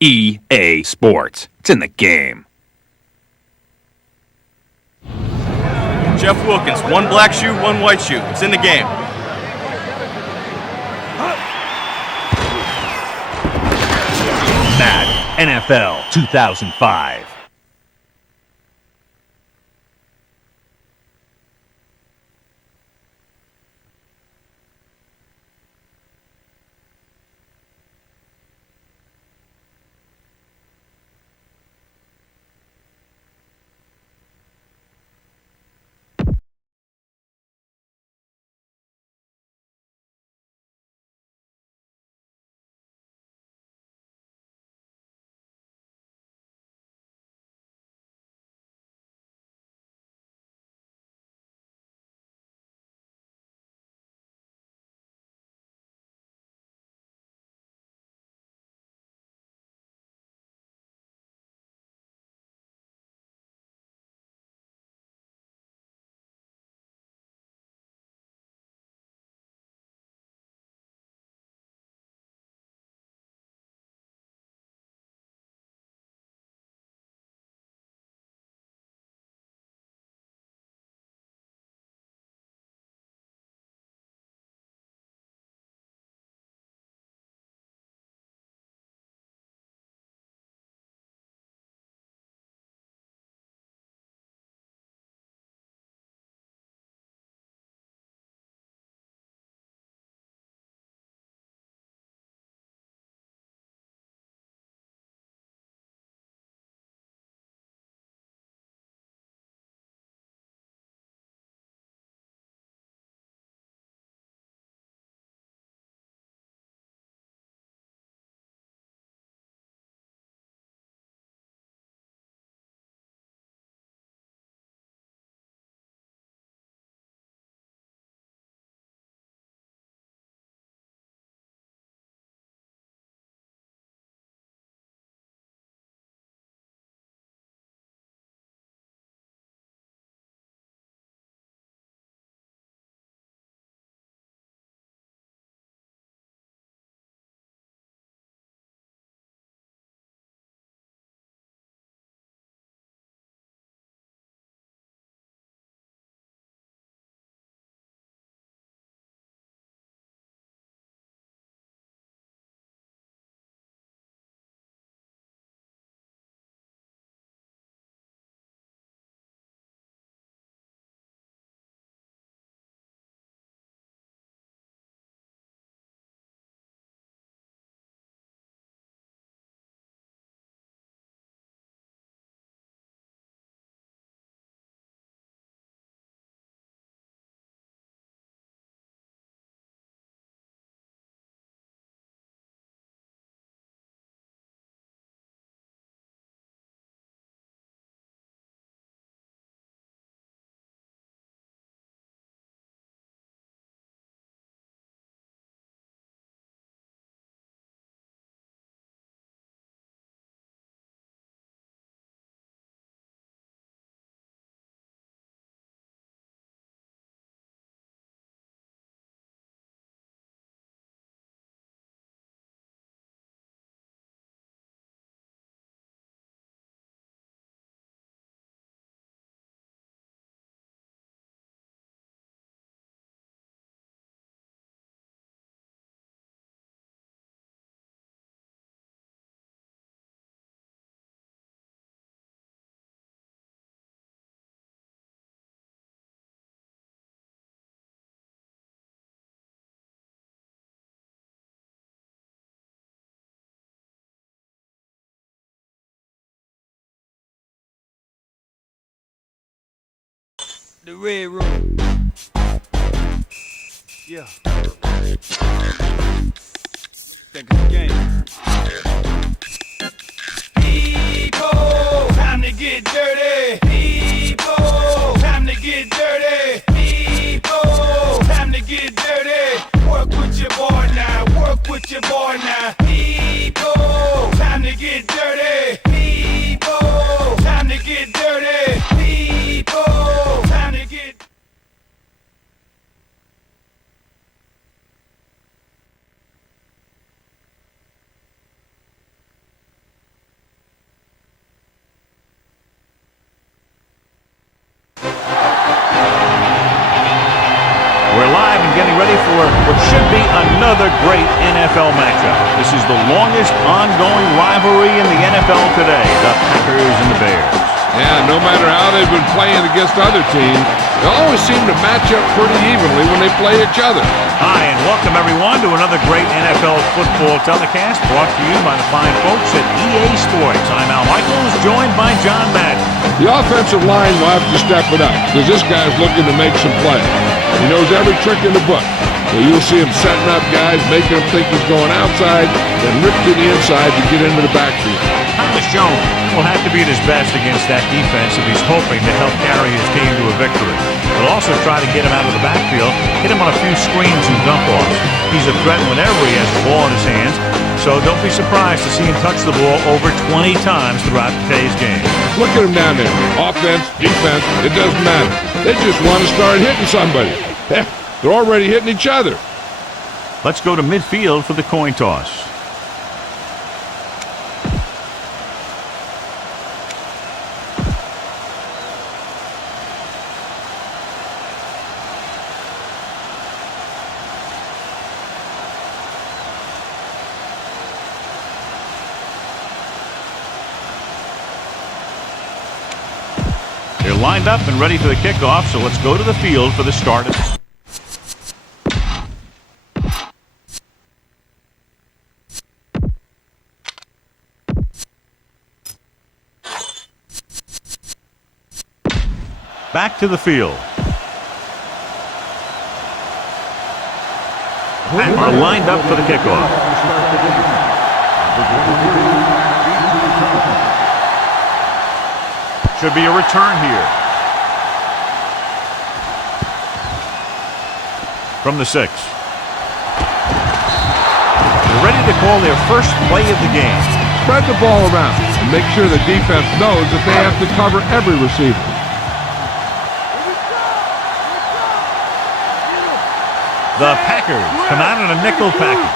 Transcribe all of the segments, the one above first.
EA Sports. It's in the game. Jeff Wilkins, one black shoe, one white shoe. It's in the game. Madden NFL 2005. The Red Room. Yeah. Think of the game. People, time to get dirty. People, time to get dirty. People, time to get dirty. Work with your boy now. Work with your boy now. People, time to get dirty. People, time to get dirty. People, time to get. getting ready for what should be another great NFL matchup. This is the longest ongoing rivalry in the NFL today, the Packers and the Bears. Yeah, no matter how they've been playing against other teams, they always seem to match up pretty evenly when they play each other. Hi, and welcome everyone to another great NFL football telecast brought to you by the fine folks at EA Sports. I'm Al Michaels, joined by John Madden. The offensive line will have to step it up because this guy's looking to make some plays. He knows every trick in the book. So you'll see him setting up guys, making them think he's going outside, then rip to the inside to get into the backfield. Thomas Jones will have to be at his best against that defense if he's hoping to help carry his team to a victory. He'll also try to get him out of the backfield, hit him on a few screens and dump-offs. He's a threat whenever he has the ball in his hands, so don't be surprised to see him touch the ball over 20 times throughout today's game. Look at him down there. Offense, defense, it doesn't matter. They just want to start hitting somebody. They're already hitting each other. Let's go to midfield for the coin toss. They're lined up and ready for the kickoff, so let's go to the field for the start. Back to the field. Are lined up for the kickoff. Should be a return here. From the 6. They're ready to call their first play of the game. Spread the ball around and make sure the defense knows that they have to cover every receiver. The Packers come out in a nickel package.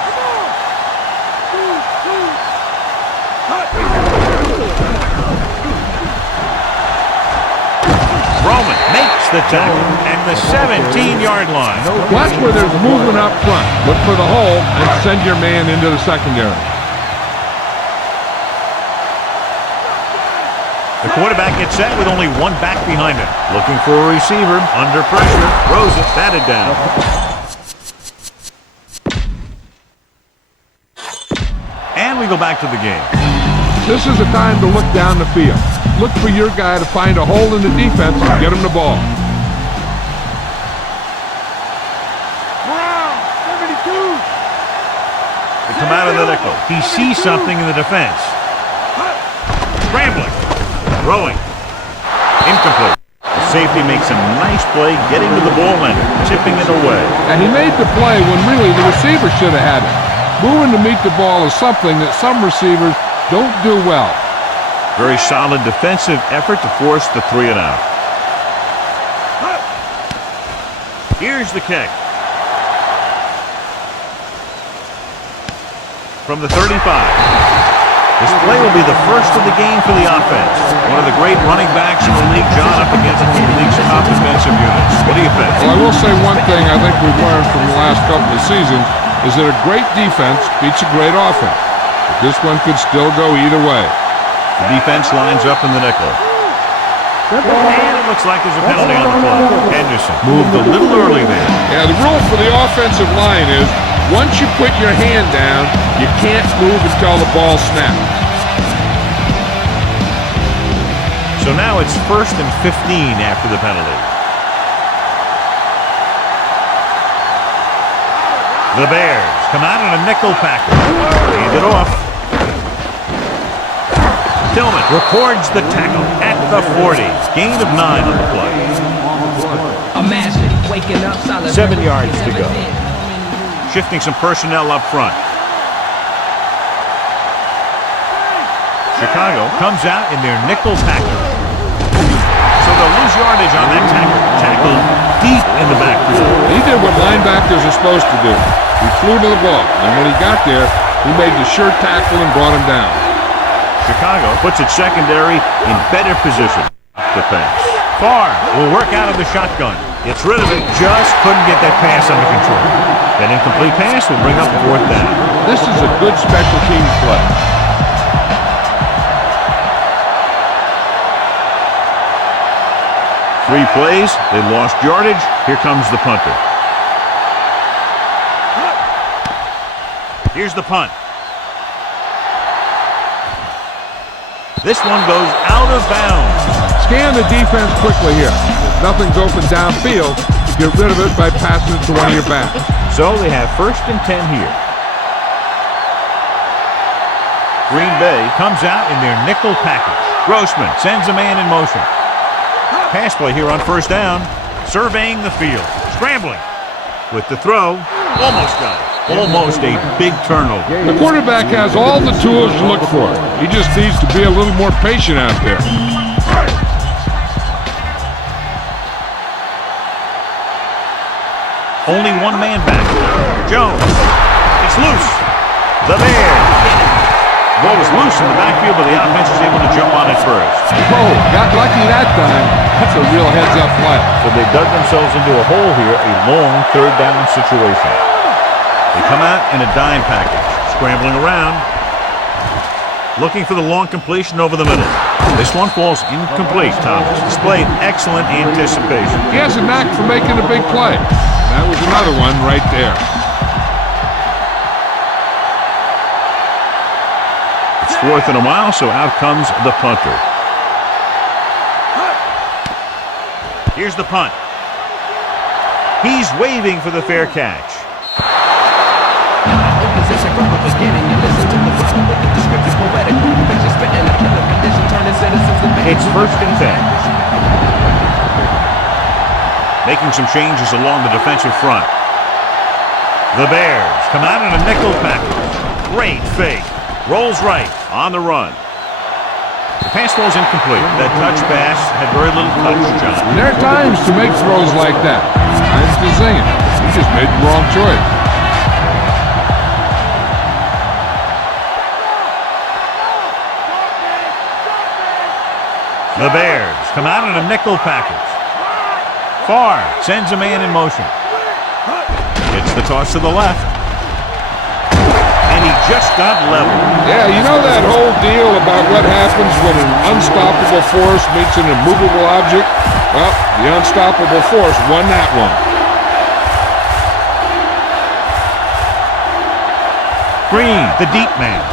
Roman makes the tackle at the 17-yard line. Watch where there's movement up front. Look for the hole and send your man into the secondary. The quarterback gets set with only one back behind him. Looking for a receiver. Under pressure. Throws it. Batted down. And we go back to the game. This is a time to look down the field. Look for your guy to find a hole in the defense and get him the ball. They come out of the nickel. He sees something in the defense. Scrambling. Throwing. Incomplete. The safety makes a nice play getting to the ball and tipping it away. And he made the play when really the receiver should have had it. Moving to meet the ball is something that some receivers don't do well. Very solid defensive effort to force the 3 and out. Here's the kick. From the 35. This play will be the first of the game for the offense. One of the great running backs in the league, John, up against the league's top defensive units. What do you think? Well, I will say one thing I think we've learned from the last couple of seasons is that a great defense beats a great offense. But this one could still go either way. The defense lines up in the nickel. And it looks like there's a penalty on the play. Henderson moved a little early there. Yeah, the rule for the offensive line is once you put your hand down, you can't move until the ball snaps. So now it's 1st and 15 after the penalty. The Bears come out in a nickel package. Hand it off. Tillman records the tackle at the 40. Gain of 9 on the play. 7 yards to go. Shifting some personnel up front. Chicago comes out in their nickel package. So they'll lose yardage on that tackle deep in the backfield. He did what linebackers are supposed to do. He flew to the ball, and when he got there, he made the sure tackle and brought him down. Chicago puts its secondary in better position to pass. Farr will work out of the shotgun. Gets rid of it, just couldn't get that pass under control. That incomplete pass will bring up a 4th down. This is a good special teams play. Three plays, they lost yardage. Here comes the punter. Here's the punt. This one goes out of bounds. Scan the defense quickly here. If nothing's open downfield, get rid of it by passing it to one of your backs. So they have 1st and 10 here. Green Bay comes out in their nickel package. Grossman sends a man in motion. Pass play here on 1st down. Surveying the field. Scrambling. With the throw. Almost got it. Almost a big turnover. The quarterback has all the tools to look for. He just needs to be a little more patient out there. Only one man back. Jones. It's loose. The Bears. Ball was loose in the backfield, but the offense is able to jump on it first. Oh, got lucky that time. That's a real heads-up play. So they dug themselves into a hole here, a long 3rd down situation. They come out in a dime package, scrambling around, looking for the long completion over the middle. This one falls incomplete. Thomas displayed excellent anticipation. He has a knack for making a big play. That was another one right there. It's 4th and a mile, so out comes the punter. Here's the punt. He's waving for the fair catch. It's 1st and 10. Making some changes along the defensive front. The Bears come out in a nickel package. Great fake. Rolls right on the run. The pass falls incomplete. That touch pass had very little touch, John. There are times to make throws like that. Times to zing it. He just made the wrong choice. The Bears come out in a nickel package. Farr sends a man in motion. It's the toss to the left. And he just got level. Yeah, you know that whole deal about what happens when an unstoppable force meets an immovable object? Well, the unstoppable force won that one. Green, the deep man.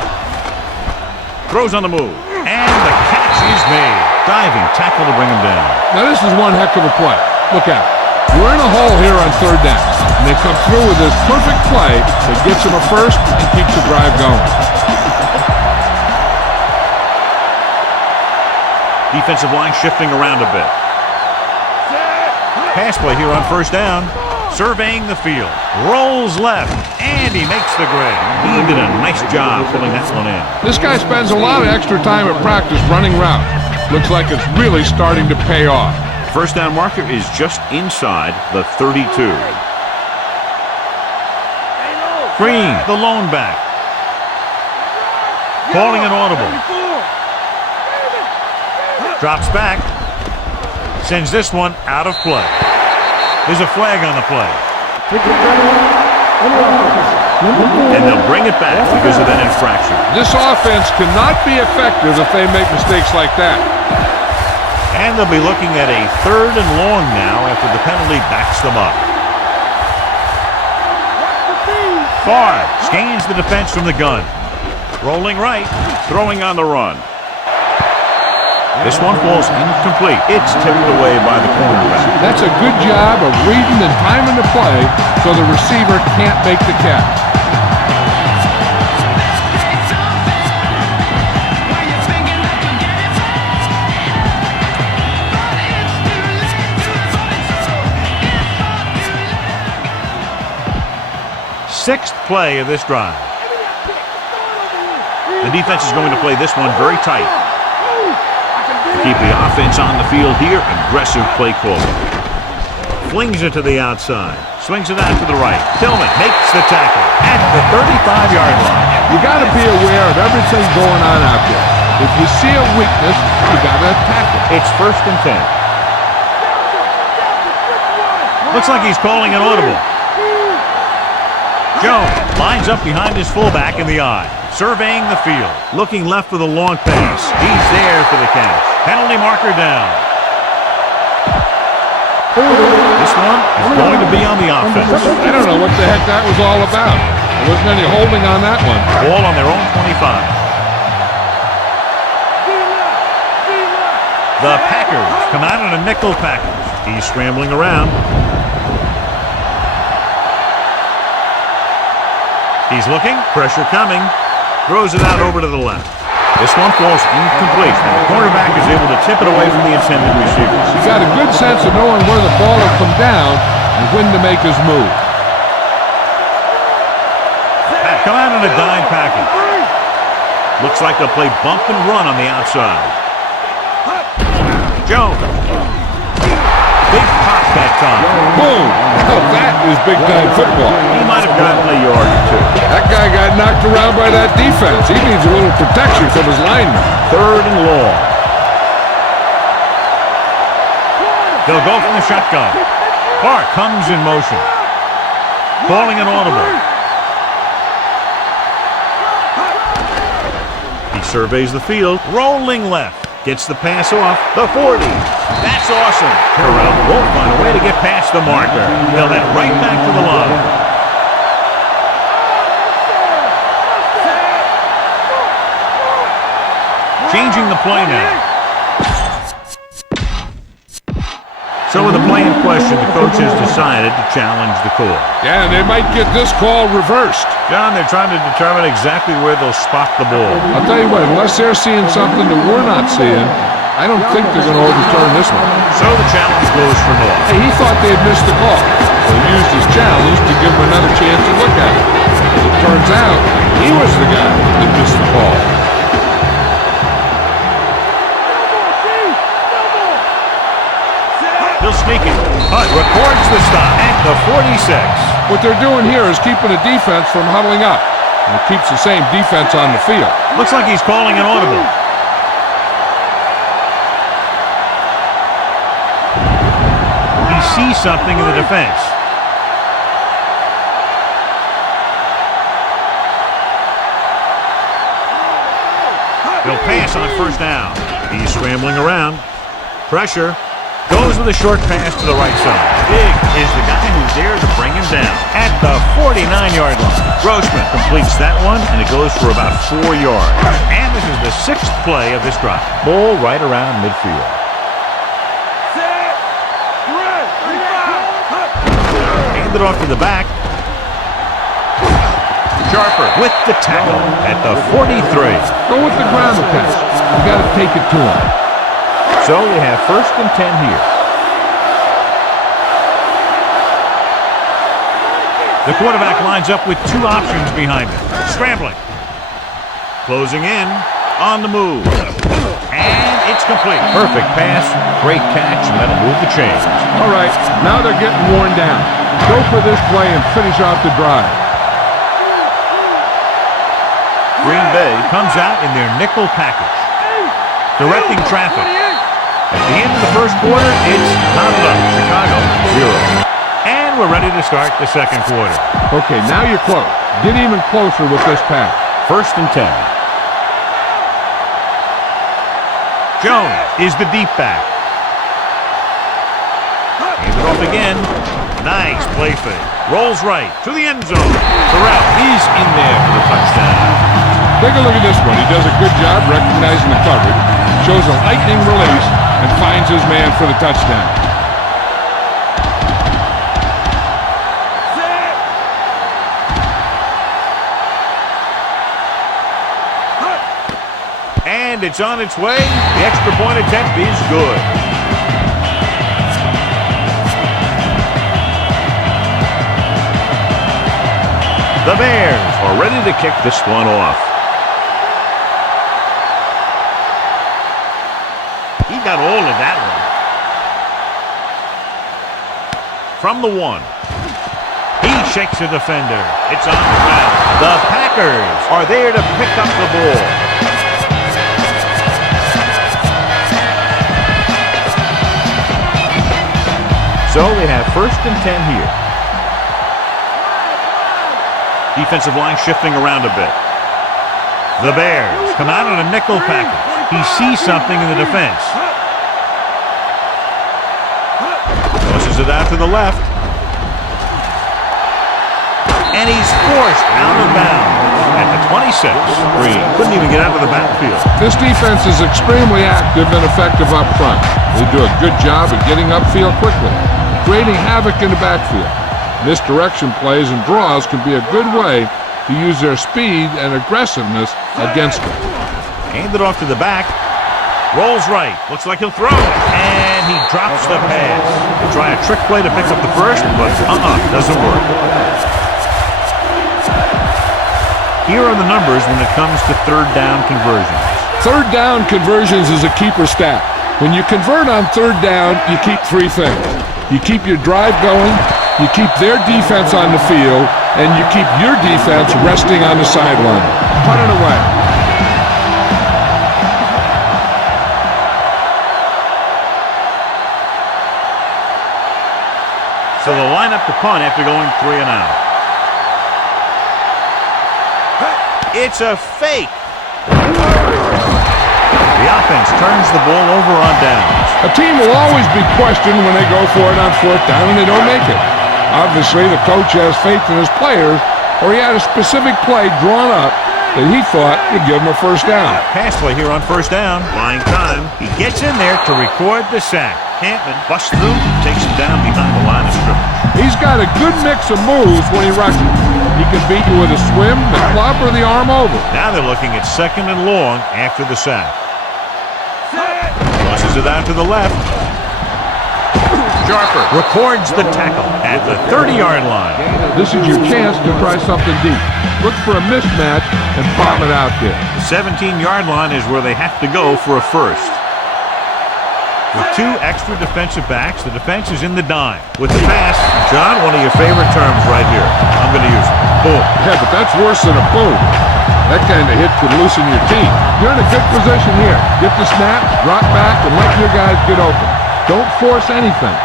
Throws on the move. And the catch is made. Diving tackle to bring him down. Now this is one heck of a play. Look out. We're in a hole here on 3rd down. And they come through with this perfect play that gets them a first and keeps the drive going. Defensive line shifting around a bit. Pass play here on 1st down. Surveying the field. Rolls left. And he makes the grade. He did a nice job pulling that one in. This guy spends a lot of extra time at practice running route. Looks like it's really starting to pay off. 1st down marker is just inside the 32. Green, the lone back. Calling an audible. Drops back. Sends this one out of play. There's a flag on the play. And they'll bring it back because of that infraction. This offense cannot be effective if they make mistakes like that. And they'll be looking at a 3rd and long now after the penalty backs them up. Farr scans the defense from the gun. Rolling right, throwing on the run. This one falls incomplete. It's tipped away by the cornerback. That's a good job of reading and timing the play so the receiver can't make the catch. Sixth play of this drive. The defense is going to play this one very tight. To keep the offense on the field here, aggressive play calling. Flings it to the outside. Swings it out to the right. Tillman makes the tackle at the 35-yard line. You got to be aware of everything going on out there. If you see a weakness, you got to attack it. It's 1st and 10. Looks like he's calling an audible. Jones lines up behind his fullback in the I, surveying the field, looking left for the long pass. He's there for the catch. Penalty marker down. This one is going to be on the offense. I don't know what the heck that was all about. There wasn't any holding on that one. Ball on their own 25. The Packers come out in a nickel package. He's scrambling around. He's looking, pressure coming, throws it out over to the left. This one falls incomplete, and the cornerback is able to tip it away from the intended receiver. He got a good sense of knowing where the ball will come down and when to make his move. Come out in a dime package. Looks like they'll play bump and run on the outside. Jones. Big pop that time. Boom! Now that is big-time football. He might have gotten a yard or two. That guy got knocked around by that defense. He needs a little protection from his lineman. 3rd and long. They'll go from the shotgun. Park comes in motion. Calling an audible. He surveys the field. Rolling left. Gets the pass off. The 40. That's awesome. Terrell won't find a way to get past the marker. They'll head right back to the line. Changing the play now. So with the play in question, the coach has decided to challenge the call. Yeah, and they might get this call reversed. John, they're trying to determine exactly where they'll spot the ball. I'll tell you what, unless they're seeing something that we're not seeing, I don't think they're going to overturn this one. So the challenge goes for naught. Hey, he thought they had missed the call, so he used his challenge to give him another chance to look at it. As it turns out, he was the guy that missed the call. He'll sneak it. Hunt records the stop at the 46. What they're doing here is keeping the defense from huddling up. And it keeps the same defense on the field. Looks like he's calling an audible. He sees something in the defense. He'll pass on 1st down. He's scrambling around. Pressure. Goes with a short pass to the right side. Big is the guy who's there to bring him down at the 49-yard line. Grossman completes that one, and it goes for about 4 yards. And this is the 6th play of this drive. Ball right around midfield. Handed off to the back. Sharper with the tackle at the 43. Go with the ground attack. You got to take it to him. So they have 1st and 10 here. The quarterback lines up with 2 options behind him. Scrambling. Closing in. On the move. And it's complete. Perfect pass. Great catch, and that'll move the chains. All right, now they're getting worn down. Go for this play and finish off the drive. Green Bay comes out in their nickel package. Directing traffic. At the end of the 1st quarter, it's knotted up. Chicago, 0. And we're ready to start the 2nd quarter. Okay, now you're close. Get even closer with this pass. 1st and 10. Jones is the deep back. Hands it off again. Nice play fake. Rolls right to the end zone. Terrell, he's in there for the touchdown. Take a look at this one. He does a good job recognizing the coverage, shows a lightning release, and finds his man for the touchdown. And it's on its way. The extra point attempt is good. The Bears are ready to kick this one off. He got all of that one. From the 1. He shakes a defender. It's on the ground. The Packers are there to pick up the ball. So So they have 1st and 10 here. Defensive line shifting around a bit. The Bears come out on a nickel package. He sees something in the defense. Tosses it out to the left. And he's forced out of bounds at the 26. Green couldn't even get out of the backfield. This defense is extremely active and effective up front. They do a good job of getting upfield quickly, creating havoc in the backfield. Misdirection plays and draws can be a good way to use their speed and aggressiveness against them. Handed off to the back. Rolls right. Looks like he'll throw it. And he drops the pass. He'll try a trick play to pick up the first, but doesn't work. Here are the numbers when it comes to 3rd down conversions. 3rd down conversions is a keeper stat. When you convert on 3rd down, you keep 3 things. You keep your drive going, you keep their defense on the field, and you keep your defense resting on the sideline. Punt it away. So they'll line up the punt after going 3 and out. It's a fake. The offense turns the ball over on downs. A team will always be questioned when they go for it on 4th down and they don't make it. Obviously, the coach has faith in his players, or he had a specific play drawn up that he thought would give him a 1st down. Pass play here on 1st down. Buying time. He gets in there to record the sack. Hampton busts through, takes him down behind the line of scrimmage. He's got a good mix of moves when he rushes. He can beat you with a swim, the club, or the arm over. Now they're looking at 2nd and long after the sack. Tosses it out to the left. Sharper records the tackle at the 30-yard line. This is your chance to try something deep. Look for a mismatch and bomb it out there. The 17-yard line is where they have to go for a first. With 2 extra defensive backs, the defense is in the dime. With the pass, John, one of your favorite terms right here. I'm going to use it. Boom. Yeah, but that's worse than a boom. That kind of hit could loosen your team. You're in a good position here. Get the snap, drop back, and let your guys get open. Don't force anything.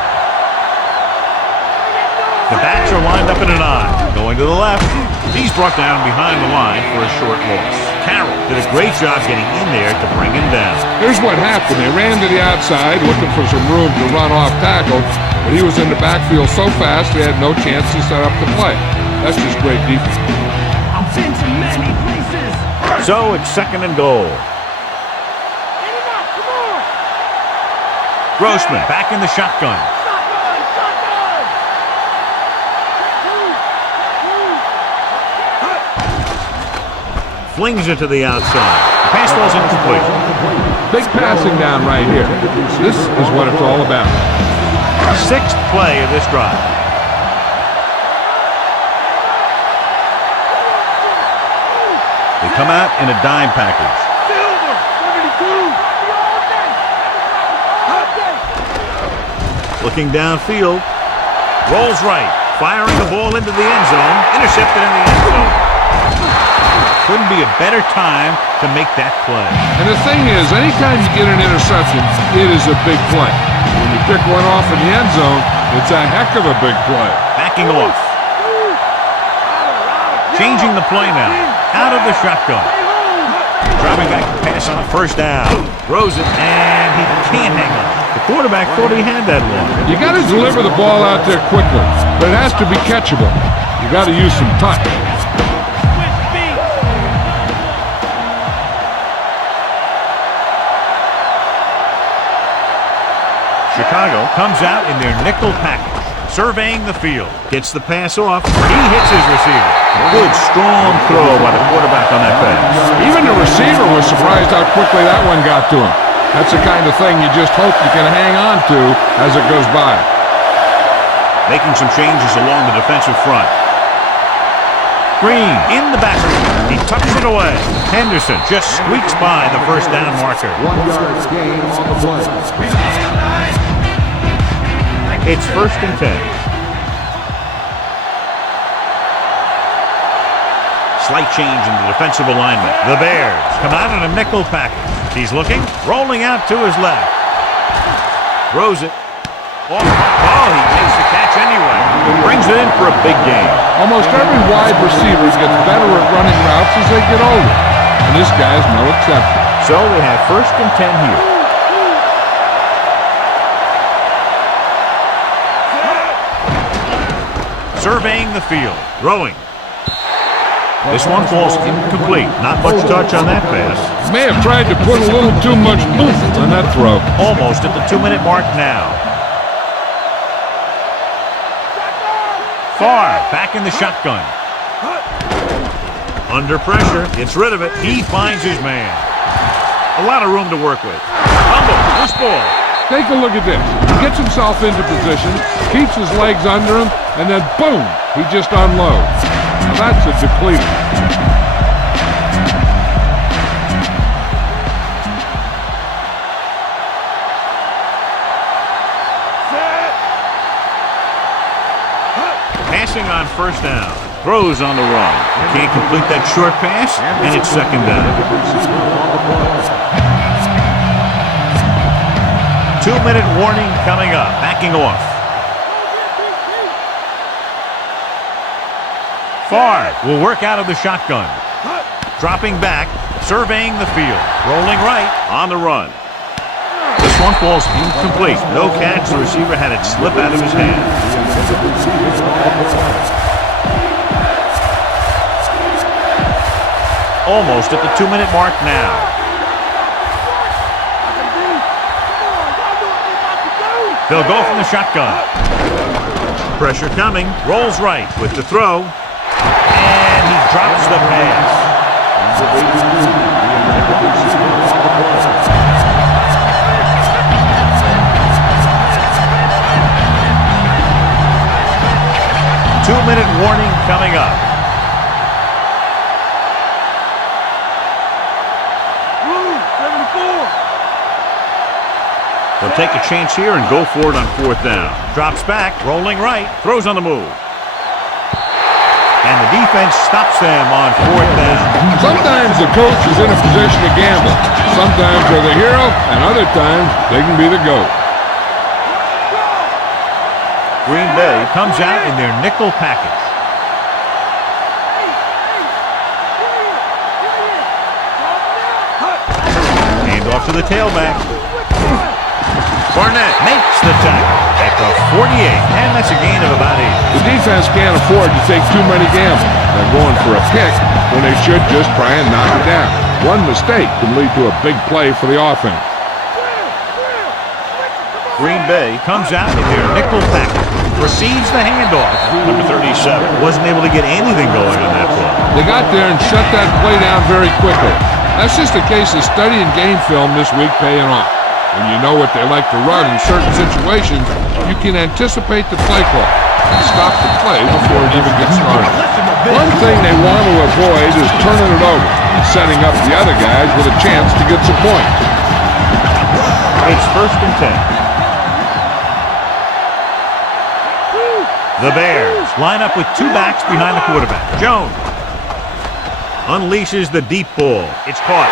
The backs are lined up in an I. Going to the left. He's brought down behind the line for a short loss. Carroll did a great job getting in there to bring him down. Here's what happened. They ran to the outside looking for some room to run off tackle, but he was in the backfield so fast they had no chance to set up the play. That's just great defense. I've been to many places. So it's 2nd and goal. Grossman back in the shotgun. Flings it to the outside. The pass ball's incomplete. Big passing down right here. This is what it's all about. 6th play of this drive. They come out in a dime package. Looking downfield. Rolls right. Firing the ball into the end zone. Intercepted in the end zone. Couldn't be a better time to make that play. And the thing is, anytime you get an interception, it is a big play. When you pick one off in the end zone, it's a heck of a big play. Backing off. Changing the play now. Out of the shotgun. Driving back to pass on a 1st down. Throws it, and he can't hang on. The quarterback thought he had that one. You got to deliver the ball out there quickly, but it has to be catchable. You got to use some touch. Chicago comes out in their nickel package, surveying the field. Gets the pass off. He hits his receiver. Good, strong throw by the quarterback on that pass. Even the receiver was surprised how quickly that one got to him. That's the kind of thing you just hope you can hang on to as it goes by. Making some changes along the defensive front. Green in the backfield. He tucks it away. Henderson just squeaks by the 1st down marker. 1-yard gain on the play. It's 1st and 10. Slight change in the defensive alignment. The Bears come out in a nickel package. He's looking, rolling out to his left. Throws it. Oh, he takes brings it in for a big game. Almost every wide receiver gets better at running routes as they get older, and this guy's no exception. So they have 1st and 10 here. Surveying the field, throwing. This one falls incomplete. Not much touch on that pass. May have tried to put a little too much oomph on that throw. Almost at the 2-minute mark now. Far back in the shotgun. Under pressure, gets rid of it. He finds his man. A lot of room to work with. Fumble, loose ball. Take a look at this. He gets himself into position, keeps his legs under him, and then boom, he just unloads. Now that's a depleter. Passing on 1st down. Throws on the run. Can't complete that short pass, and it's 2nd down. 2-minute warning coming up. Backing off. Favre will work out of the shotgun. Dropping back, surveying the field. Rolling right, on the run. This one falls incomplete. No catch. The receiver had it slip out of his hand. Almost at the 2-minute mark now. They'll go from the shotgun. Pressure coming. Rolls right with the throw. And he drops the pass. Two-minute warning coming up. They'll take a chance here and go for it on 4th down. Drops back, rolling right, throws on the move. And the defense stops them on 4th down. Sometimes the coach is in a position to gamble. Sometimes they're the hero, and other times they can be the GOAT. Green Bay comes out in their nickel package. Hand off to the tailback. Barnett makes the tackle at the 48, and that's a gain of about 8. The defense can't afford to take too many gambles. They're going for a pick when they should just try and knock it down. One mistake can lead to a big play for the offense. Green Bay comes out in their nickel package. Receives the handoff. Number 37 wasn't able to get anything going on that play. They got there and shut that play down very quickly. That's just a case of studying game film this week paying off. When you know what they like to run in certain situations, you can anticipate the play call and stop the play before it even gets started. One thing they want to avoid is turning it over and setting up the other guys with a chance to get some points. It's 1st and 10. The Bears line up with 2 backs behind the quarterback. Jones unleashes the deep ball. It's caught.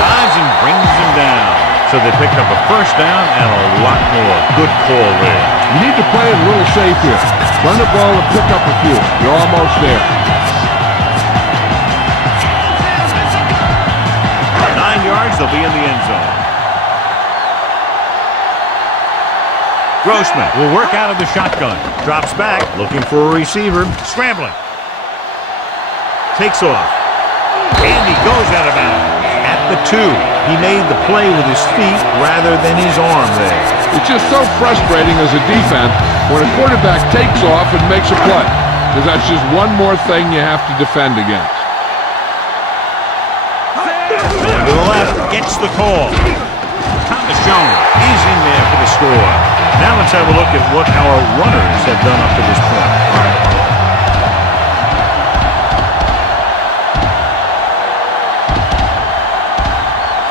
Dives and brings him down. So they picked up a 1st down and a lot more. Good call there. You need to play it a little safe here. Run the ball and pick up a few. You're almost there. 9 yards, they'll be in the end zone. Grossman will work out of the shotgun. Drops back, looking for a receiver. Scrambling. Takes off. And he goes out of bounds. At the 2, he made the play with his feet rather than his arm there. It's just so frustrating as a defense when a quarterback takes off and makes a play, because that's just one more thing you have to defend against. Going to the left, gets the call. Thomas Jones is in there for the score. Now let's have a look at what our runners have done up to this point.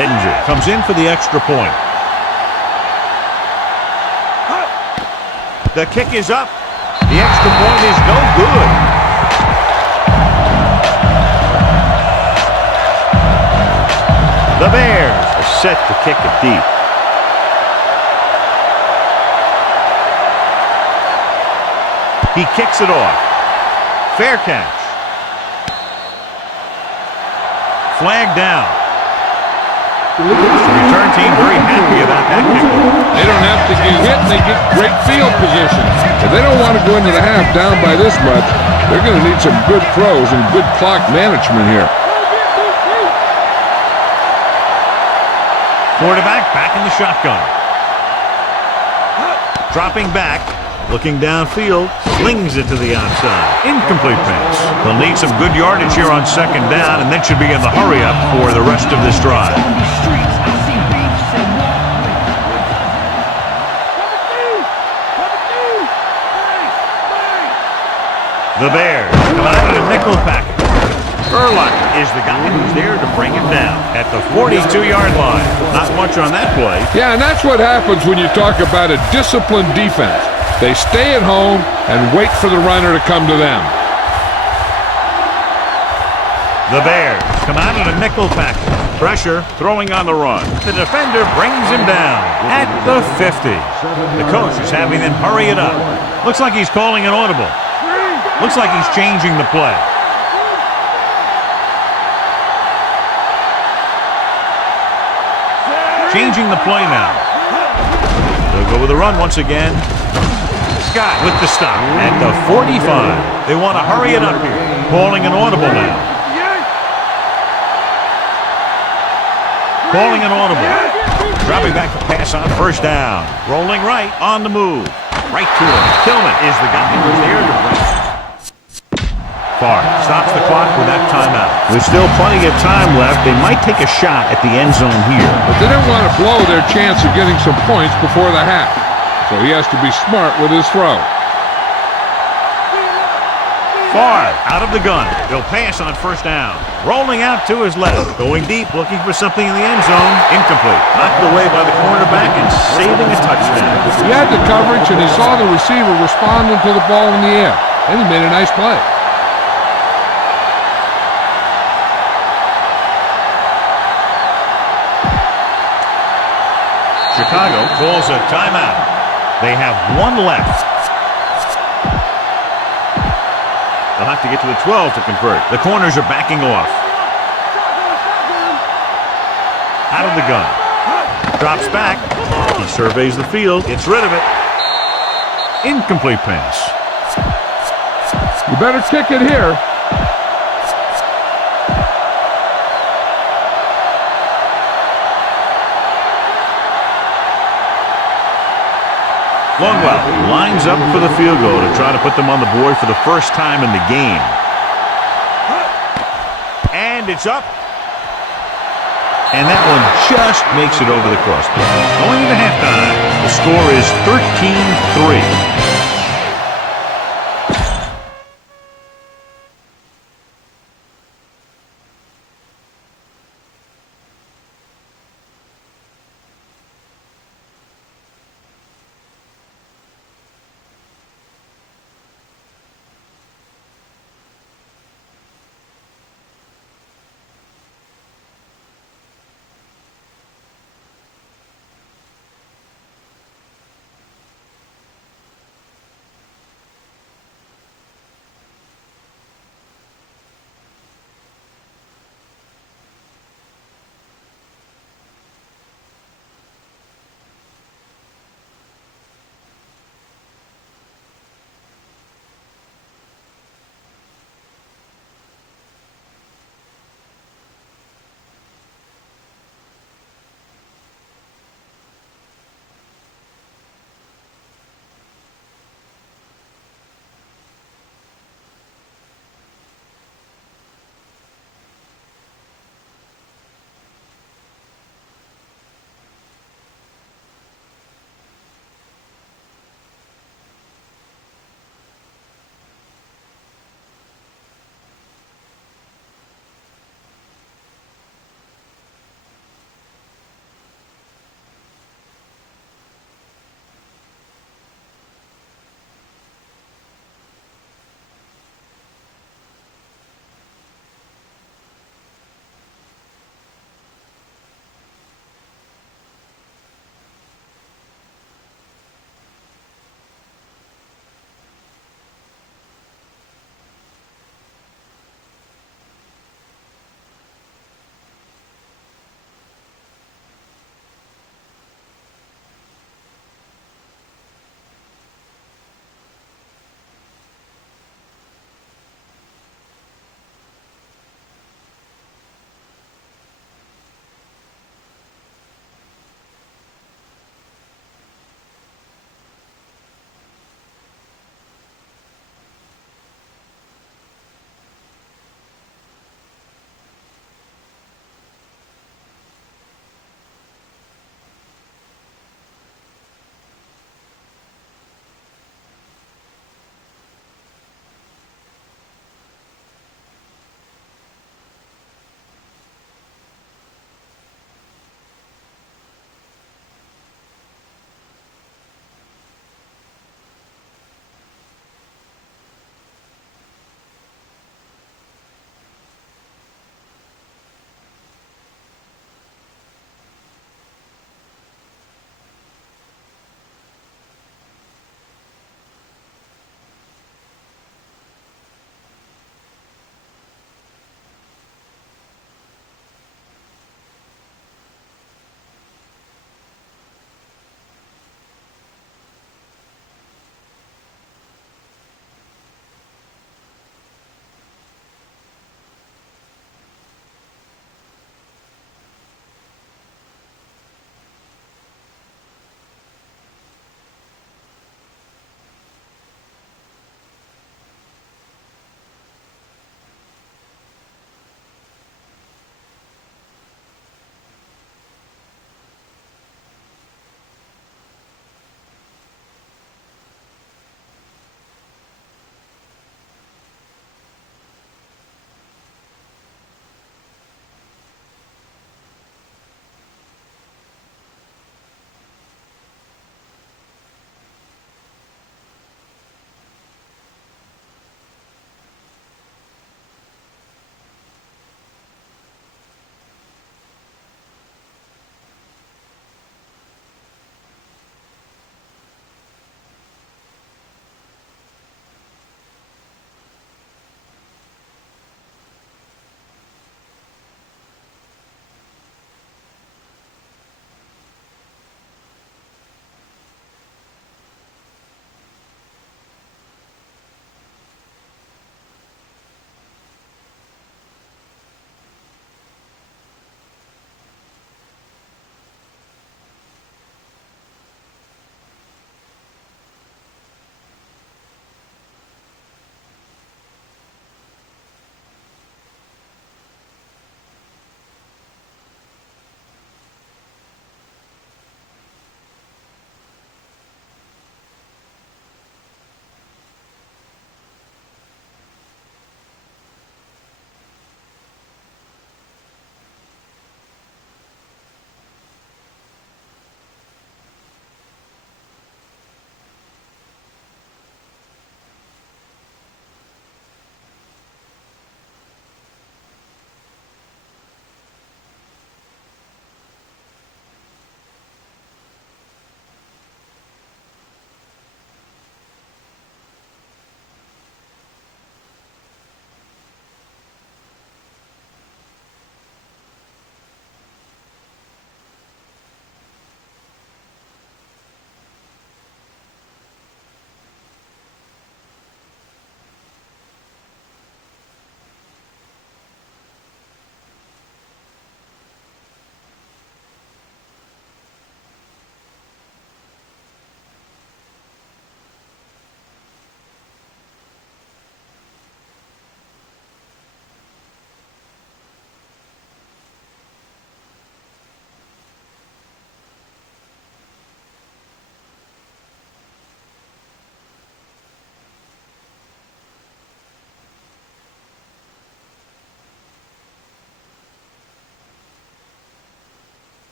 Ettinger comes in for the extra point. The kick is up. The extra point is no good. The Bears are set to kick it deep. He kicks it off. Fair catch. Flag down. The return team very happy about that kick. They don't have to get hit. They get great field position. If they don't want to go into the half down by this much, they're going to need some good throws and good clock management here. Quarterback back in the shotgun. Dropping back, looking downfield, slings it to the outside. Incomplete pass. They'll need some good yardage here on second down, and then should be in the hurry-up for the rest of this drive. The Bears come out in a nickel package. Urlacher is the guy who's there to bring him down at the 42-yard line. Not much on that play. Yeah, and that's what happens when you talk about a disciplined defense. They stay at home and wait for the runner to come to them. The Bears come out in a nickel package. Pressure, throwing on the run. The defender brings him down at the 50. The coach is having them hurry it up. Looks like he's calling an audible. Looks like he's changing the play. Changing the play now. They'll go with the run once again. Scott with the stop at the 45. They want to hurry it up here. Calling an audible now. Calling an audible. Dropping back to pass on first down. Rolling right on the move. Right to him. Tillman is the guy who's there to bring. Far stops the clock with that timeout. With still plenty of time left, they might take a shot at the end zone here. But they don't want to blow their chance of getting some points before the half. So he has to be smart with his throw. Far out of the gun. They'll pass on first down. Rolling out to his left. Going deep, looking for something in the end zone. Incomplete. Knocked away by the cornerback and saving a touchdown. He had the coverage and he saw the receiver responding to the ball in the air. And he made a nice play. Chicago calls a timeout. They have one left. They'll have to get to the 12 to convert. The corners are backing off. Out of the gun. Drops back. He surveys the field. Gets rid of it. Incomplete pass. You better kick it here. Longwell lines up for the field goal to try to put them on the board for the first time in the game. And it's up. And that one just makes it over the crossbar. Going into halftime, the score is 13-3.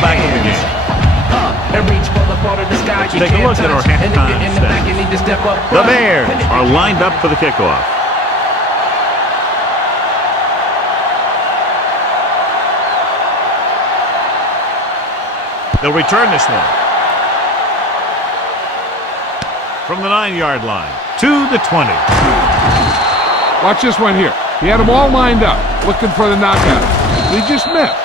back in the game. Let's take a look at our halftime stats. The Bears are lined up for the kickoff. They'll return this one. From the 9-yard line to the 20. Watch this one here. He had them all lined up, looking for the knockout. He just missed.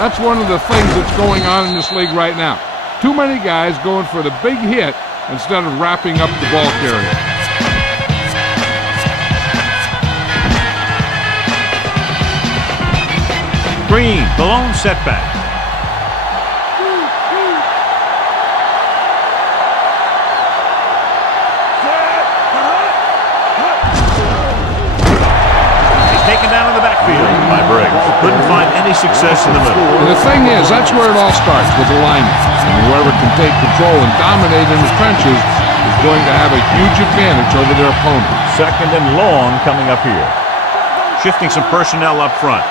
That's one of the things that's going on in this league right now. Too many guys going for the big hit instead of wrapping up the ball carrier. Green, the lone setback. Taken down in the backfield by Briggs. Couldn't find any success in the middle. And the thing is, that's where it all starts, with the lineman. And whoever can take control and dominate in the trenches is going to have a huge advantage over their opponent. Second and long coming up here. Shifting some personnel up front.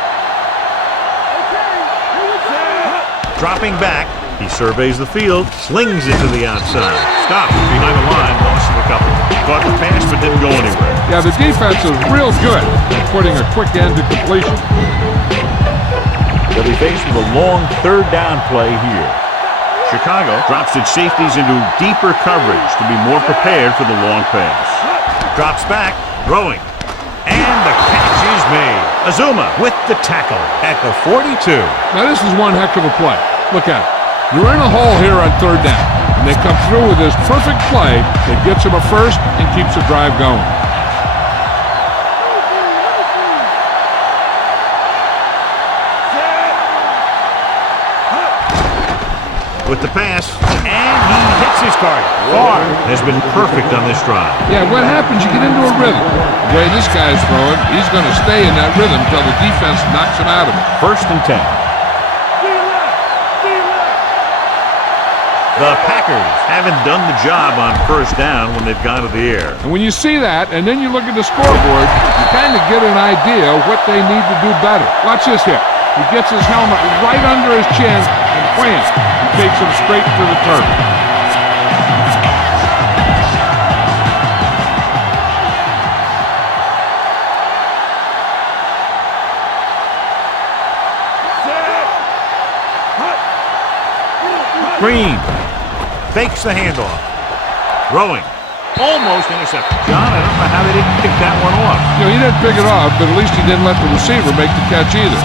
Dropping back. He surveys the field, slings it to the outside. Stopped behind the line, lost a couple. Caught the pass, but didn't go anywhere. Yeah, the defense is real good at putting a quick end to completion. They'll be faced with a long third down play here. Chicago drops its safeties into deeper coverage to be more prepared for the long pass. Drops back, throwing. And the catch is made. Azuma with the tackle at the 42. Now this is one heck of a play. Look at it. You're in a hole here on third down, and they come through with this perfect play that gets them a first and keeps the drive going. With the pass, and he hits his target. Farr has been perfect on this drive. Yeah, what happens, you get into a rhythm. The way this guy's throwing, he's going to stay in that rhythm until the defense knocks him out of it. First and 10. The Packers haven't done the job on first down when they've gone to the air. And when you see that, and then you look at the scoreboard, you kind of get an idea of what they need to do better. Watch this here. He gets his helmet right under his chin, and wham, he takes him straight to the turf. Green fakes the handoff. Throwing. Almost intercepted. John, I don't know how they didn't pick that one off. You know, he didn't pick it off, but at least he didn't let the receiver make the catch either.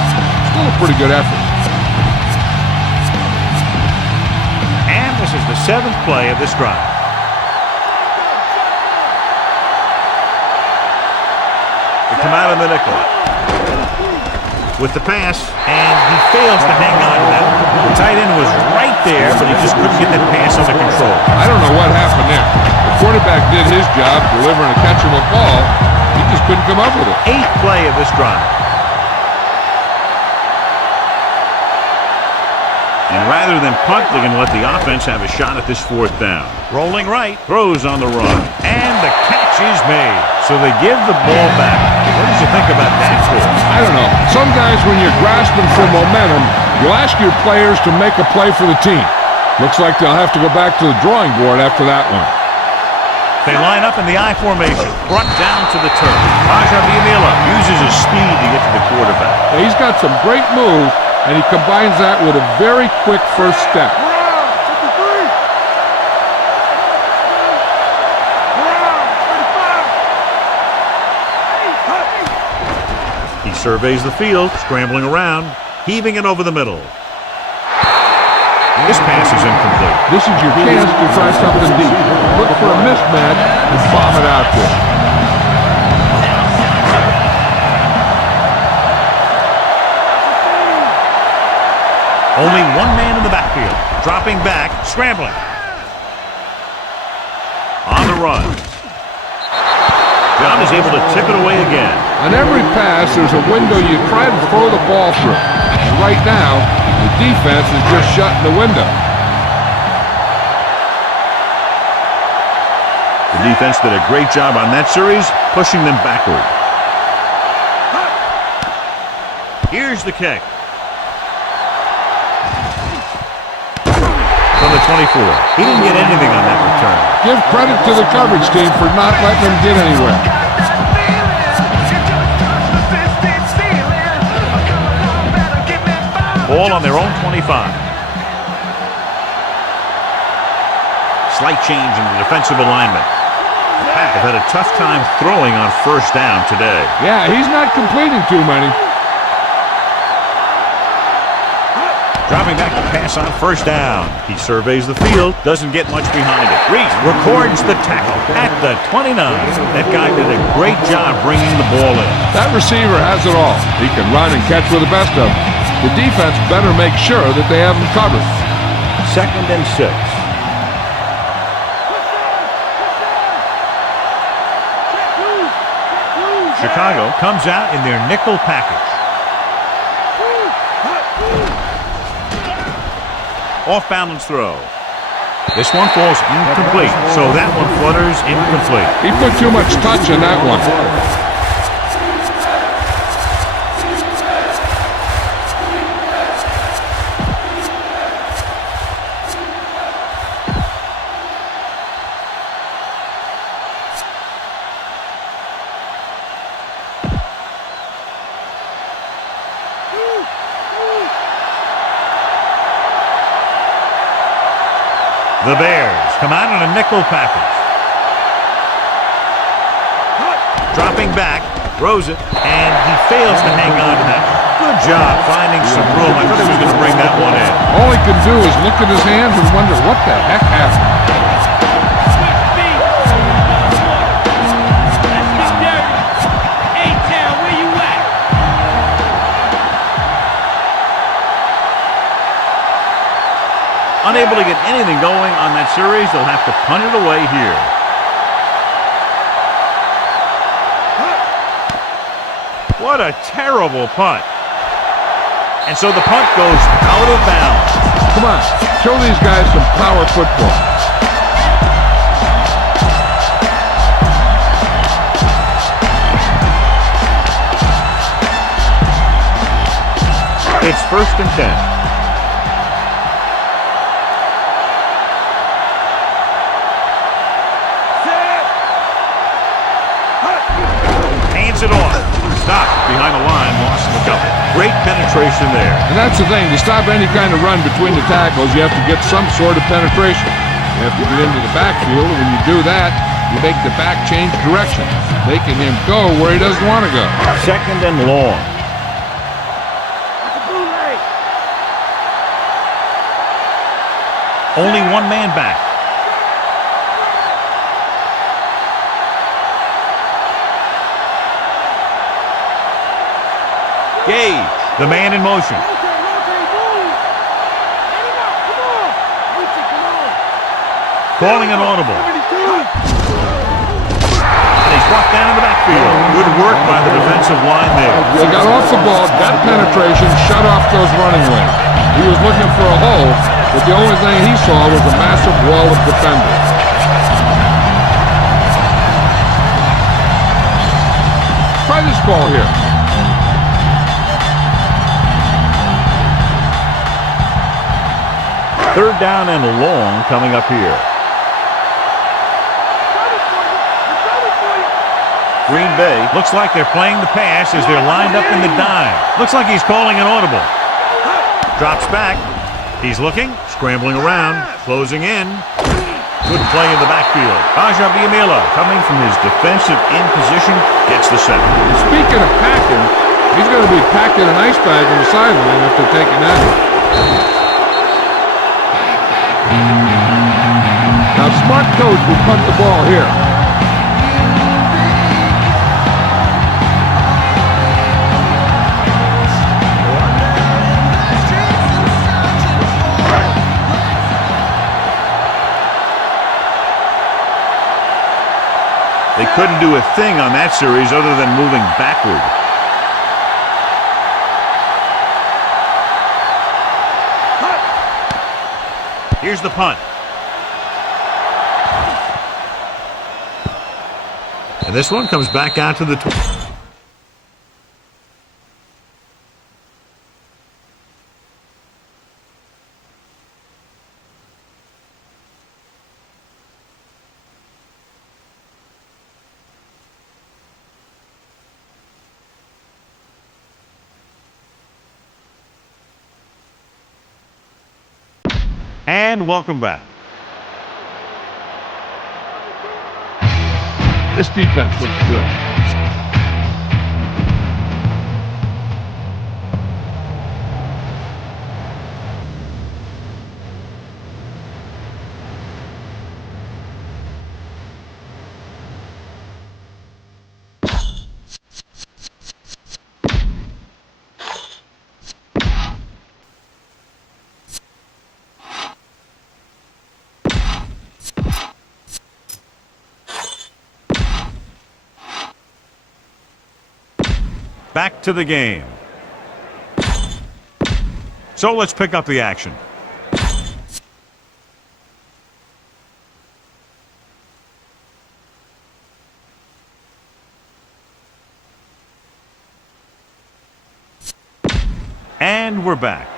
Still a pretty good effort. And this is the 7th play of this drive. They come out in the nickel. With the pass, and he fails to hang on to that. The tight end was right there, but he just couldn't get that pass under control. I don't know what happened there. The quarterback did his job, delivering a catchable ball. He just couldn't come up with it. 8th play of this drive. And rather than punt, they're going to let the offense have a shot at this 4th down. Rolling right, throws on the run, and the catch is made. So they give the ball back. What did you think about that call? I don't know. Some guys, when you're grasping for momentum, you'll ask your players to make a play for the team. Looks like they'll have to go back to the drawing board after that one. They line up in the I formation, brought down to the turf. Rajabiamila uses his speed to get to the quarterback. Now, he's got some great moves, and he combines that with a very quick first step. He surveys the field, scrambling around, heaving it over the middle. This pass is incomplete. This is your chance to try something deep. Look for a mismatch and bomb it out there. Only one man in the backfield. Dropping back, scrambling. On the run. John is able to tip it away again. On every pass, there's a window you try to throw the ball through. And right now, the defense is just shutting the window. The defense did a great job on that series, pushing them backward. Here's the kick. from the 24. He didn't get anything on that return. Give credit to the coverage team for not letting him get anywhere. Ball on their own 25. Slight change in the defensive alignment. The Pack have had a tough time throwing on first down today. Yeah, he's not completing too many. Dropping back to pass on first down. He surveys the field, doesn't get much behind it. Reese records the tackle at the 29. That guy did a great job bringing the ball in. That receiver has it all. He can run and catch with the best of them. The defense better make sure that they have him covered. 2nd and 6. Chicago comes out in their nickel package. Off balance throw. This one falls incomplete, so that one flutters incomplete. He put too much touch in that one. The Bears come out in a nickel package. Dropping back, throws it, and he fails to hang on to that. Good job finding some room. I thought he was going to bring that one in. All he can do is look at his hands and wonder what the heck happened. Unable to get anything going on that series, they'll have to punt it away here. What a terrible punt. And so the punt goes out of bounds. Come on, show these guys some power football. It's 1st and 10. It off. Stop behind the line, lost the couple. Great penetration there. And that's the thing. To stop any kind of run between the tackles, you have to get some sort of penetration. You have to get into the backfield, and when you do that, you make the back change direction, making him go where he doesn't want to go. 2nd and long. Only one man back. Gage, the man in motion. Calling an audible. And he's brought down in the backfield. Good work by the defensive line there. They got off the ball, got penetration, shut off those running lanes. He was looking for a hole, but the only thing he saw was a massive wall of defenders. Try this ball here. Third down and long coming up here. Green Bay looks like they're playing the pass as they're lined up in the dime. Looks like he's calling an audible. Drops back. He's looking, scrambling around, closing in. Good play in the backfield. Biamila coming from his defensive end position gets the sack. And speaking of packing, he's going to be packing an ice bag on the sideline after taking that. Now, smart coach will punt the ball here. They couldn't do a thing on that series other than moving backward. Here's the punt. And this one comes back out to the 20. And welcome back. This defense looks good. Back to the game. So let's pick up the action. And we're back.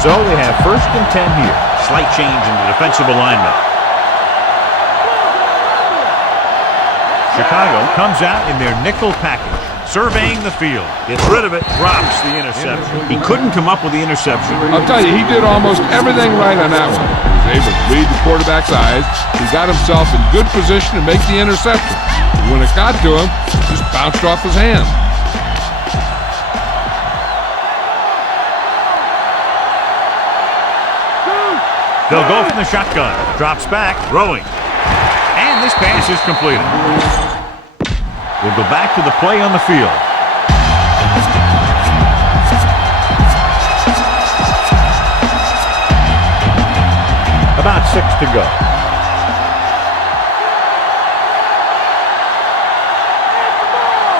So they have 1st and 10 here. Slight change in the defensive alignment. Chicago comes out in their nickel package. Surveying the field. Gets rid of it. Drops the interception. He couldn't come up with the interception. I'll tell you, he did almost everything right on that one. He was able to read the quarterback's eyes. He got himself in good position to make the interception. When it got to him, it just bounced off his hand. They'll go from the shotgun. Drops back, throwing. And this pass is completed. We'll go back to the play on the field. About 6 to go.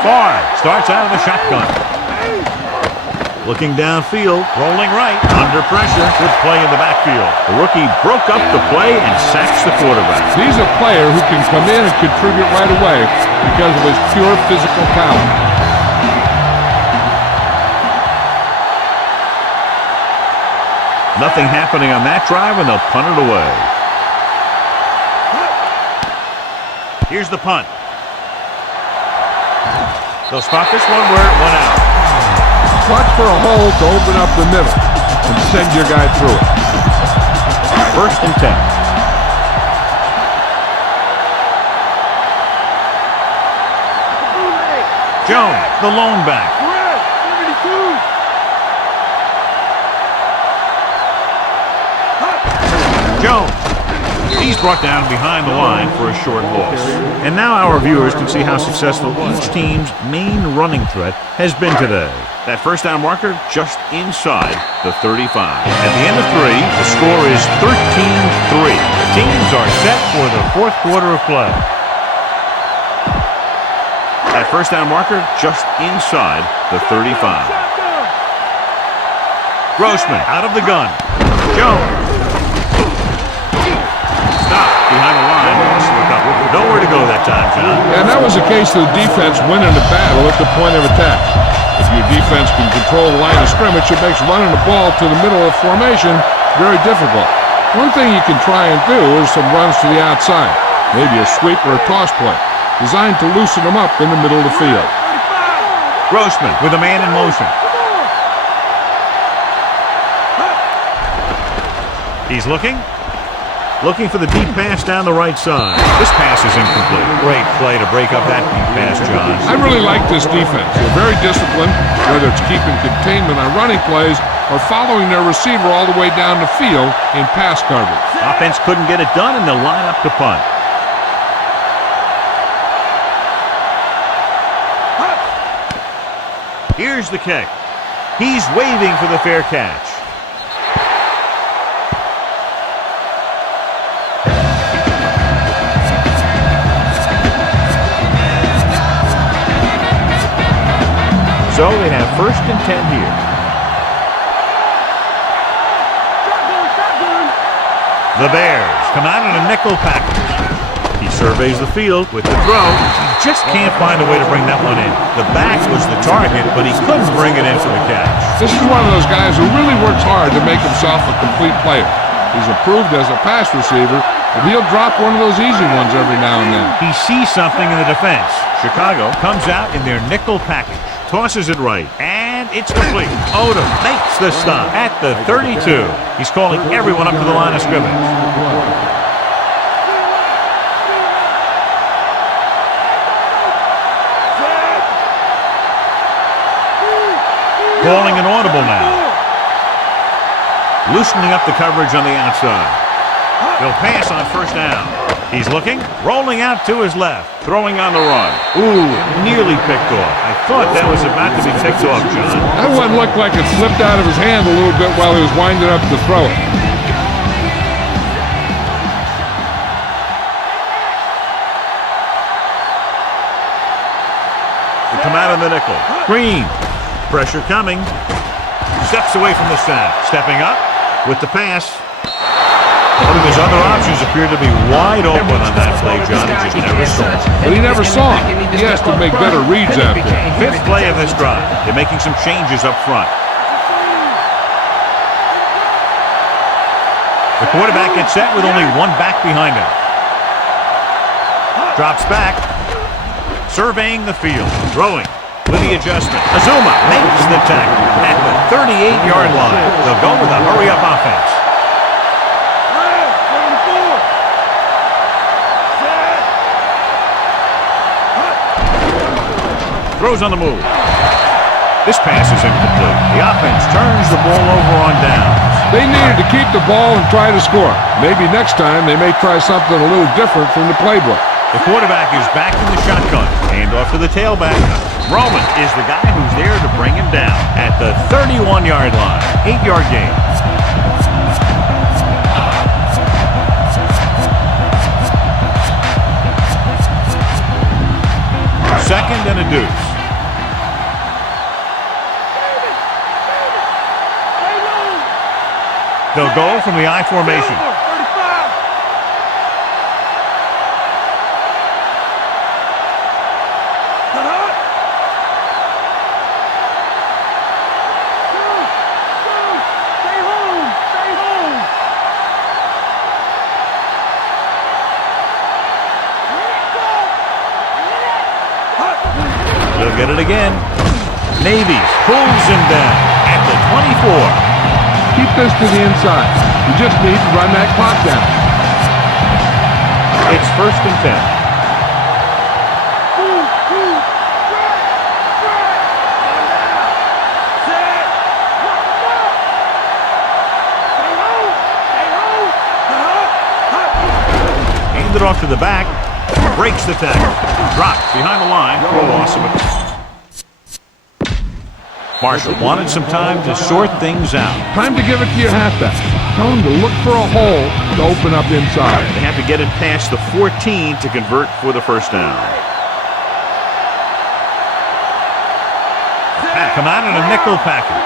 Far starts out of the shotgun. Looking downfield, rolling right, under pressure, good play in the backfield. The rookie broke up the play and sacks the quarterback. He's a player who can come in and contribute right away because of his pure physical talent. Nothing happening on that drive, and they'll punt it away. Here's the punt. They'll spot this one where it went out. Watch for a hole to open up the middle and send your guy through it. 1st and 10. Jones, the lone back. Jones. He's brought down behind the line for a short loss. And now our viewers can see how successful each team's main running threat has been today. That 1st down marker just inside the 35. At the end of 3, the score is 13-3. Teams are set for the 4th quarter of play. That 1st down marker just inside the 35. Grossman out of the gun. Jones. Stop behind the line. Nowhere to go that time, John. And that was a case of the defense winning the battle at the point of attack. If your defense can control the line of scrimmage, it makes running the ball to the middle of formation very difficult. One thing you can try and do is some runs to the outside, maybe a sweep or a toss play, designed to loosen them up in the middle of the field. Grossman with a man in motion. He's looking for the deep pass down the right side. This pass is incomplete. Great play to break up that deep pass, John. I really like this defense. They're very disciplined, whether it's keeping containment on running plays or following their receiver all the way down the field in pass coverage. Offense couldn't get it done, and they'll line up to punt. Here's the kick. He's waving for the fair catch. So they have 1st and 10 here. The Bears come out in a nickel package. He surveys the field with the throw. He just can't find a way to bring that one in. The back was the target, but he couldn't bring it in for the catch. This is one of those guys who really works hard to make himself a complete player. He's improved as a pass receiver, but he'll drop one of those easy ones every now and then. He sees something in the defense. Chicago comes out in their nickel package. Tosses it right, and it's complete. Odom makes the stop at the 32. He's calling everyone up to the line of scrimmage. Calling an audible now. Loosening up the coverage on the outside. He'll pass on first down. He's looking, rolling out to his left, throwing on the run. Ooh, nearly picked off. I thought that was about to be picked off, John. That one looked like it slipped out of his hand a little bit while he was winding up to throw it. They come out of the nickel. Green. Pressure coming. Steps away from the sack. Stepping up with the pass. One of his other options appeared to be wide open on that play, John. He just never saw it. But he never saw it. He has to make better reads out there. Fifth play of this drive. They're making some changes up front. The quarterback gets set with only one back behind him. Drops back. Surveying the field. Throwing with the adjustment. Azuma makes the tackle at the 38-yard line. They'll go with a hurry-up offense. Throws on the move. This pass is incomplete. The offense turns the ball over on downs. They needed to keep the ball and try to score. Maybe next time they may try something a little different from the playbook. The quarterback is back in the shotgun. Hand off to the tailback. Roman is the guy who's there to bring him down at the 31-yard line. 8-yard gain. Second and a deuce. They'll go from the I formation. They'll get it again. Navy pulls him down at the 24. Keep this to the inside. You just need to run that clock down. It's first and 10. Handed off to the back. Breaks the tackle. Dropped behind the line for a loss of a... Marshall wanted some time to sort things out. Time to give it to your halfback. Tell him to look for a hole to open up inside. They have to get it past the 14 to convert for the first down. Come out in a nickel package.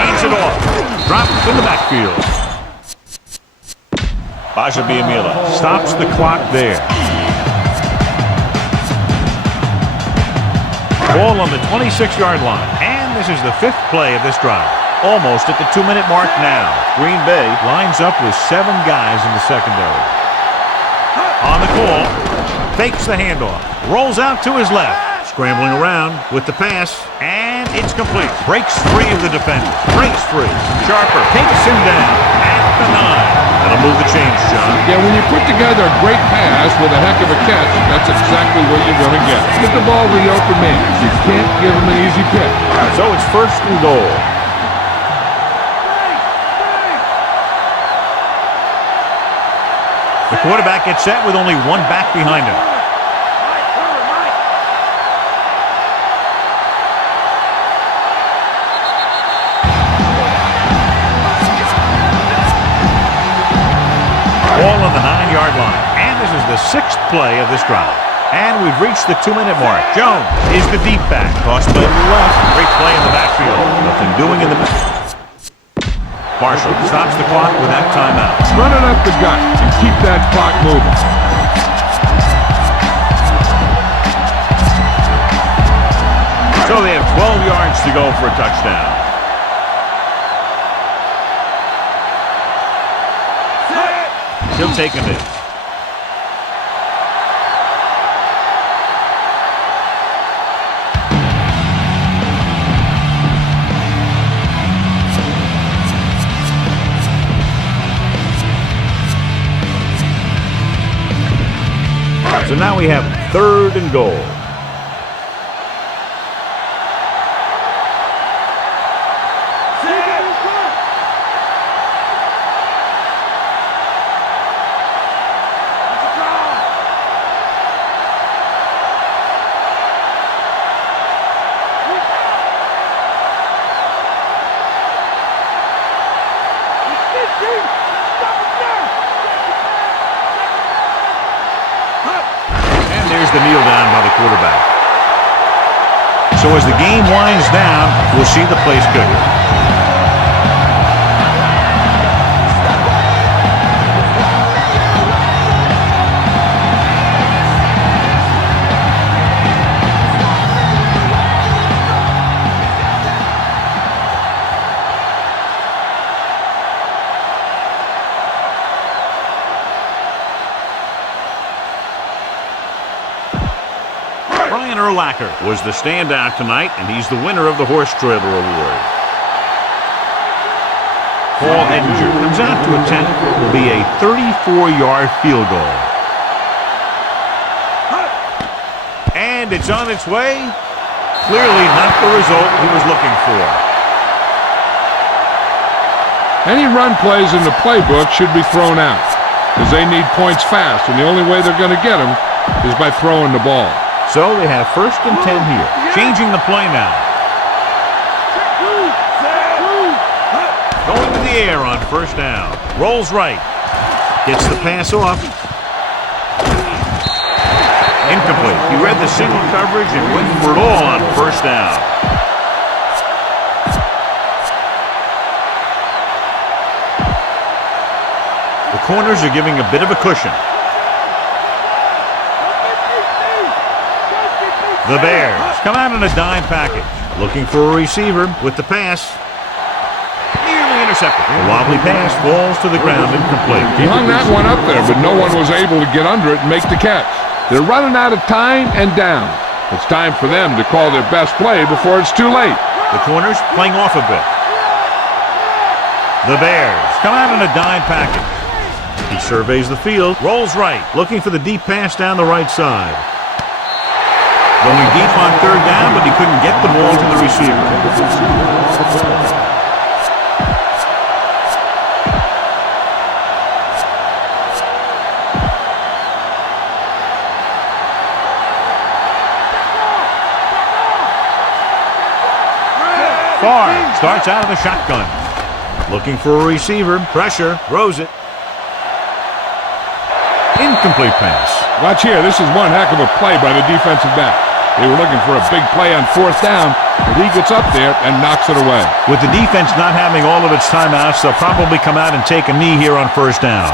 Hands it off. Dropped in the backfield. Bajabiamila stops the clock there. Ball on the 26-yard line. And this is the fifth play of this drive. Almost at the 2-minute mark now. Green Bay lines up with 7 guys in the secondary. On the call. Fakes the handoff. Rolls out to his left. Scrambling around with the pass. And it's complete. Breaks free of the defender. Breaks free. Sharper takes him down at the 9. That'll move the chains, John. Yeah, when you put together a great pass with a heck of a catch, that's exactly what you're going to get. Get the ball to the open man. You can't give him an easy pick. So it's first and goal. The quarterback gets set with only one back behind him. Ball on the 9-yard line. And this is the 6th play of this drive. And we've reached the 2-minute mark. Jones is the deep back. Tossed to the left. Great play in the backfield. Nothing doing in the middle. Marshall stops the clock with that timeout. Run it up the gut and keep that clock moving. So they have 12 yards to go for a touchdown. He'll take a knee. So now we have 3rd and goal. There's the kneel down by the quarterback. So as the game winds down, we'll see the place kicker. Was the standout tonight, and he's the winner of the Horse Trailer Award. Paul Edinger comes out to attempt what will be a 34-yard field goal. And it's on its way. Clearly not the result he was looking for. Any run plays in the playbook should be thrown out, because they need points fast, and the only way they're going to get them is by throwing the ball. So they have 1st and 10 here. Changing the play now. Going to the air on 1st down. Rolls right. Gets the pass off. Incomplete. He read the single coverage and went for it all on 1st down. The corners are giving a bit of a cushion. The Bears come out in a dime package, looking for a receiver with the pass. Nearly intercepted. The wobbly pass falls to the ground incomplete. He hung that one up there, but no one was able to get under it and make the catch. They're running out of time and down. It's time for them to call their best play before it's too late. The corners playing off a bit. The Bears come out in a dime package. He surveys the field, rolls right, looking for the deep pass down the right side. Going deep on 3rd down, but he couldn't get the ball to the receiver. Farr starts out of the shotgun. Looking for a receiver. Pressure. Throws it. Incomplete pass. Watch here. This is one heck of a play by the defensive back. They were looking for a big play on 4th down, but he gets up there and knocks it away. With the defense not having all of its timeouts, they'll probably come out and take a knee here on 1st down.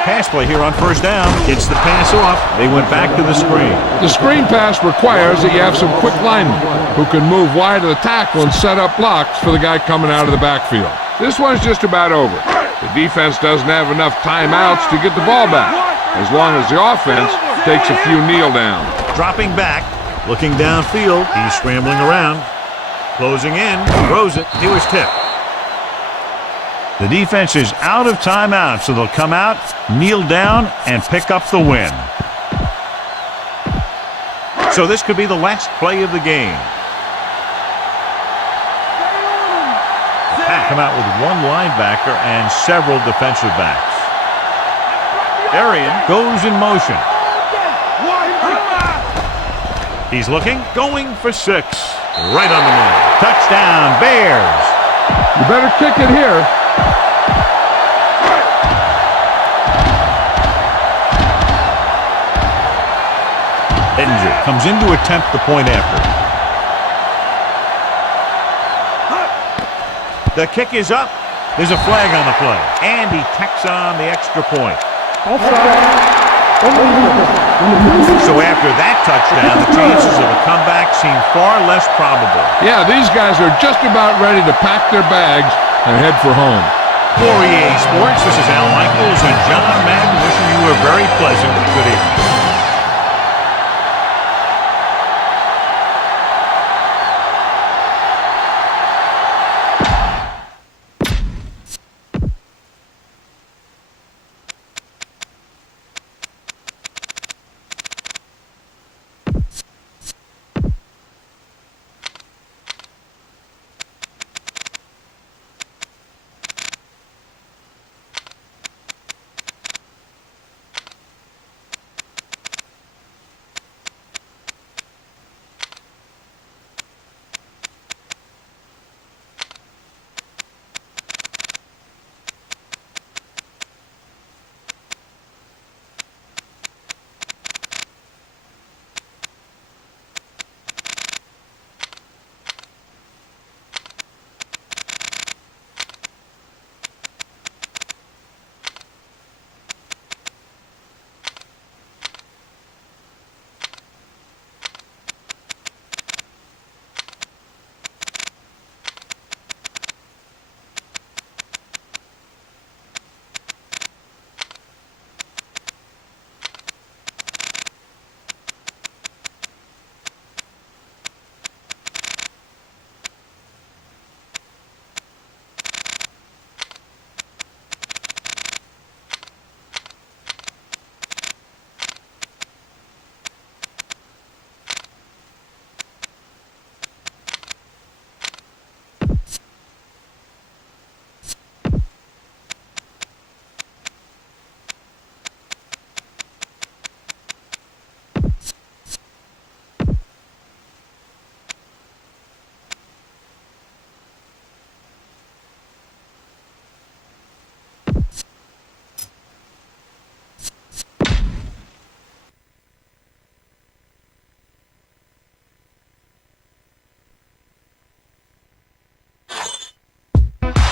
Pass play here on 1st down. Gets the pass off. They went back to the screen. The screen pass requires that you have some quick linemen who can move wide of the tackle and set up blocks for the guy coming out of the backfield. This one's just about over. The defense doesn't have enough timeouts to get the ball back, as long as the offense takes a few kneel downs. Dropping back, looking downfield. He's scrambling around. Closing in. Throws it. He was tipped. The defense is out of timeout, so they'll come out, kneel down, and pick up the win. So this could be the last play of the game. Pack come out with one linebacker and several defensive backs. Arian goes in motion. He's looking, going for 6. Right on the money. Touchdown, Bears. You better kick it here. Edinger comes in to attempt the point after. The kick is up. There's a flag on the play, and he tacks on the extra point. So after that touchdown, the chances of a comeback seem far less probable. Yeah, these guys are just about ready to pack their bags and head for home. For EA Sports, this is Al Michaels and John Madden wishing you a very pleasant good evening.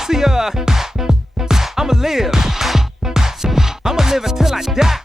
See, I'ma live until I die.